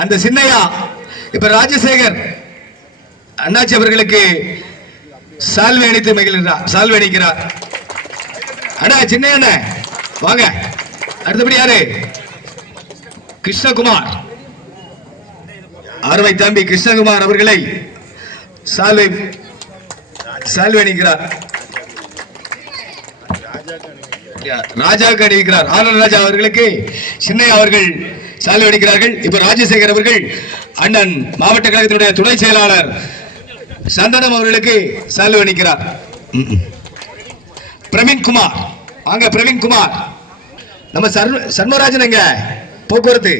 அந்த சின்னையா இப்ப ராஜசேகர் அண்ணாச்சி அவர்களுக்கு சால்வை அணித்து மகிழ்கிறார் சால்வை அணிக்கிறார். அண்ணா சின்ன அண்ணா வாங்க. அடுத்தபடி யாரு? கிருஷ்ணகுமார். அருமை தம்பி கிருஷ்ணகுமார் அவர்களை சால்வை சால்வை அணிக்கிறார். ராஜாவுக்கு அணிவிக்கிறார். ஆனந்த் ராஜா அவர்களுக்கு சின்னையா அவர்கள் சால்வை அணிக்கிறார்கள் இப்ப ராஜசேகர் அவர்கள் அண்ணன் மாவட்ட கழகத்தினுடைய துணை செயலாளர் சந்தனம் அவர்களுக்கு சால்வை அணிக்கிறார் பிரவீன்குமார் பிரவீன் குமார். வாங்க பிரவீன் குமார். நம்ம சண்மராஜன் எங்க? போக்குவரத்து.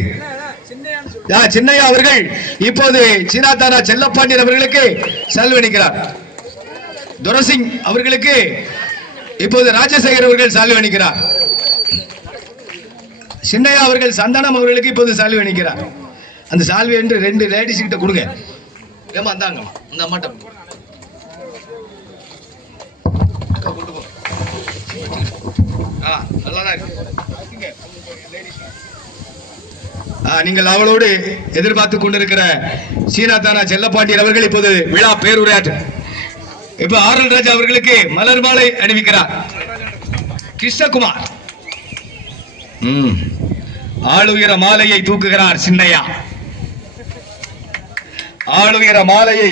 யா, சின்னையா அவர்கள் இப்போது சீனாத்தாரா செல்லப்பாண்டியன் அவர்களுக்கு சால்வை அணிக்கிறார் துரசிங் அவர்களுக்கு இப்போது ராஜசேகர் அவர்கள் சால்வை அணிக்கிறார் சின்னையா அவர்கள் சந்தானம் அவர்களுக்கு இப்போது சால்வி அணிக்கிறார். அந்த சால்வி என்று ரெண்டு லேடிஸ் கிட்ட கொடுங்க. ஏமா அந்தாங்க அந்த அம்மாட்ட ஆ, நீங்கள் அவளோடு எதிர்பார்த்து கொண்டிருக்கிற சீனாதானா செல்லப்பாண்டியர் அவர்கள் இப்போது விழா பேருரையாற்று. இப்ப ஆரல் ராஜா அவர்களுக்கு மலர் மாலை அணிவிக்கிறார். கிருஷ்ணகுமார். ஆளுயர மாலையை தூக்குகிறார் சின்னையா. ஆளுயர மாலையை.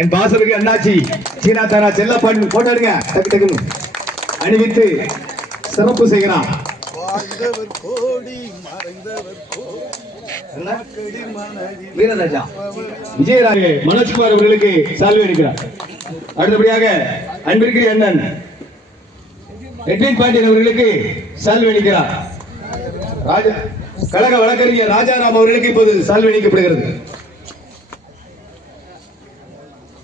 என் பாசருக்கு அண்ணாச்சி சீனா தாரா செல்லப்பாண்டி போட்டாடுங்க டக்கு டக்குன்னு. அணிவித்து சிறப்பு என்ன? வீரராஜா. விஜயராஜ் மனோஜ்குமார் அவர்களுக்கு சால்வை அளிக்கிறார் அடுத்தபடியாக அன்பிற்குரிய அண்ணன் எட்வின் பாண்டியன் அவர்களுக்கு சால்வை அளிக்கிறார். கழக வழக்கறிஞர் ராஜாராம் அவர்களுக்கு இப்போது சால்வை அளிக்கப்படுகிறது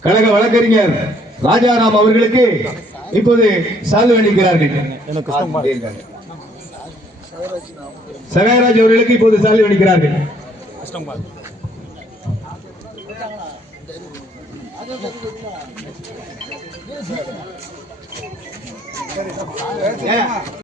கழக வழக்கறிஞர் ராஜாராம் அவர்களுக்கு இப்போது சால்வை அளிக்கிறார்கள் சகாயராஜ் அவர்களுக்கு இப்போது சால்வை அளிக்கிறார்கள் Yeah.